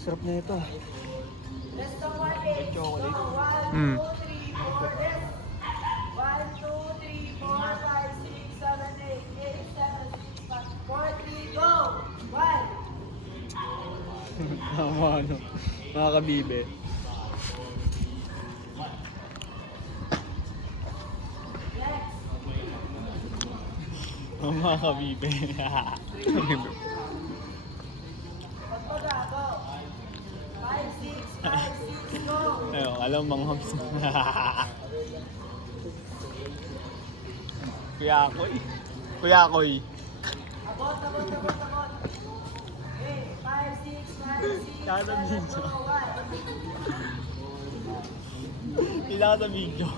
Sarap na ito. Chocolate. 1, 2, 3, 4, 1, 2, 3, 4, 5, 6, 7, 8, 8, 7, 6, 5, 4, 3, go! 1! Tama ano. Mga kabibe. Mga kabibe. Ayun, alam mga homs. Kuya Koy. Kuya Koy. Abot. Okay, 5, 6, 5, 6, 7, Kada video. go! 1! Kailangan sa video.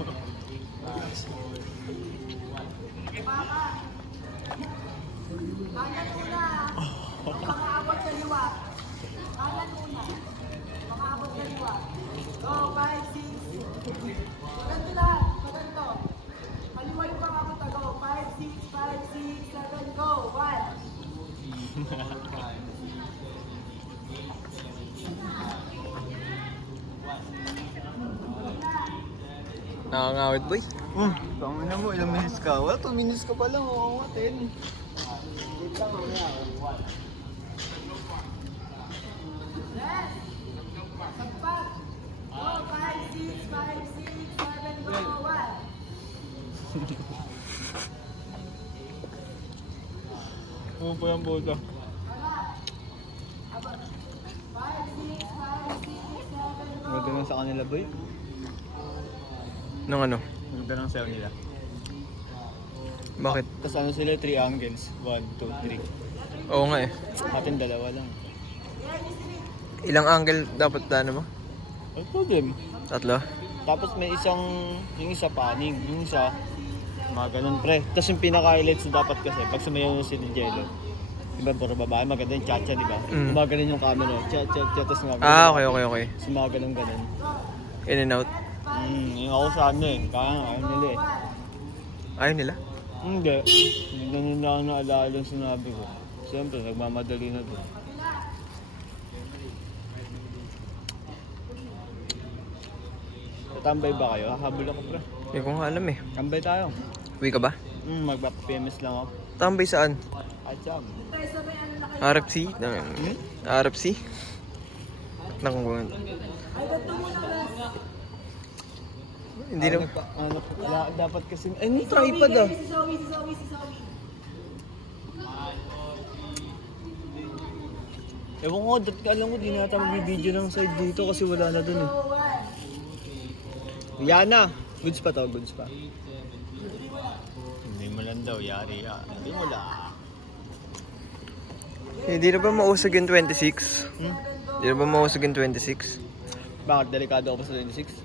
Papa! Kanan una! Makaabot sa liwa. Kanan una. Makaabot sa liwa. Go, 5, 6. Maganda lahat. Maganda. Kaliwa yung pangabot na. Go, 5, 6, 5, 6, 7, go. 1. Nakangawit boy. Tama na mo, ilang minutes ka? Well, 2 minutes ka pa lang. Oo, 10. Yes! Sagpat. Go, 5, 6, 5, 6, 7, go. 1. Ano po yung boto? 5, 6, 5, 6, 7, go. Maganda lang sa kanila, boy. Nung ano? Maganda lang sayo nila. Bakit? Tapos ano sila, 3 angles. 1, 2, 3. Oo nga eh. Atin dalawa lang. Ilang angle dapat mo? No problem. 3? Tapos may isang, yung isa paning, yung isa, mga ganun pre. Tapos yung pinaka-highlights na dapat kasi, pag sumayaw si Jello, diba puro babae, maganda yung cha-cha, diba? Mga ganun yung camera, cha-cha, tapos mga ganun. Ah, okay. Tapos mga ganun. In and out. Yung ako sa ano eh, kaya nila eh. Ayaw nila? Hindi. Ganun na ako naalala yung sinabi ko. Siyempre, nagmamadali na doon. Tatambay ba kayo? Hahabol ako pre. Hindi ko nga alam eh. Tambay tayo. Uwi ka ba? Magpa-PMS lang ako. Tambay saan? Acham. RFC? RFC? Naku, hindi naman. Dapat kasi... Ay, may tripod ah. Si Zoe. Ewan ko, alam ko, di nata mag-video ng side dito kasi wala na dun eh. Yana! Goods pa to, goods pa. Hindi mo lang daw, yari ah. Hindi mo lang. Hindi na ba mausag yung 26? Hindi na ba mausag yung 26? Bakit? Delikado ako pa sa 26?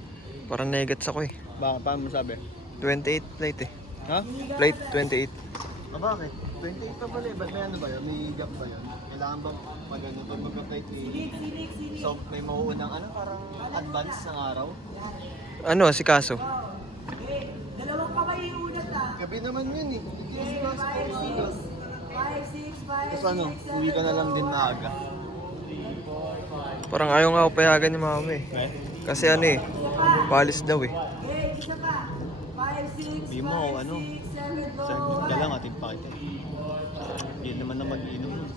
Parang negats ako eh. Bakit? Paano mo sabi? 28 plate eh. Ha? Plate 28. Bakit? 28 pa pala eh. Ba't may ano ba yun? May gap ba yun? Kailangan ba magano pag magka-plate eh? So may mauunang ano parang advance ng araw? Ano, si Kaso? Dalawang kamay yung unat ah. Gabi naman yun eh. Hindi kasi 5, 6, 5, 6. Tapos ano, uwi ka na lang din maaga. Parang ayaw nga ako payagan ni mama eh. Eh? Kasi ano eh, palis daw eh. Okay, isa pa. 5, 6, 5, 6, Hindi mo ano, 7, go. saglit ka lang ating pakita. Hindi naman na mag-inom.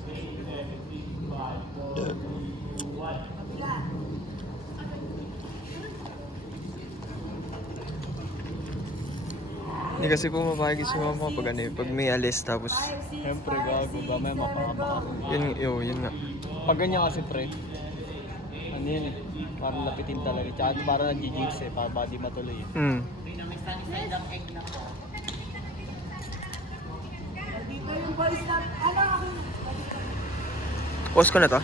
Hindi kasi pumapayag si mama pag ano eh, pag may alis tapos Siyempre gago ba may mapakapaka. yun nga. Pag ganyan kasi pre, ano yun eh. Parang lapitin talaga. Tsaka parang nag-jigs eh. Para body matuloy eh. Dito yung boys na, ano ako? Post ko na to.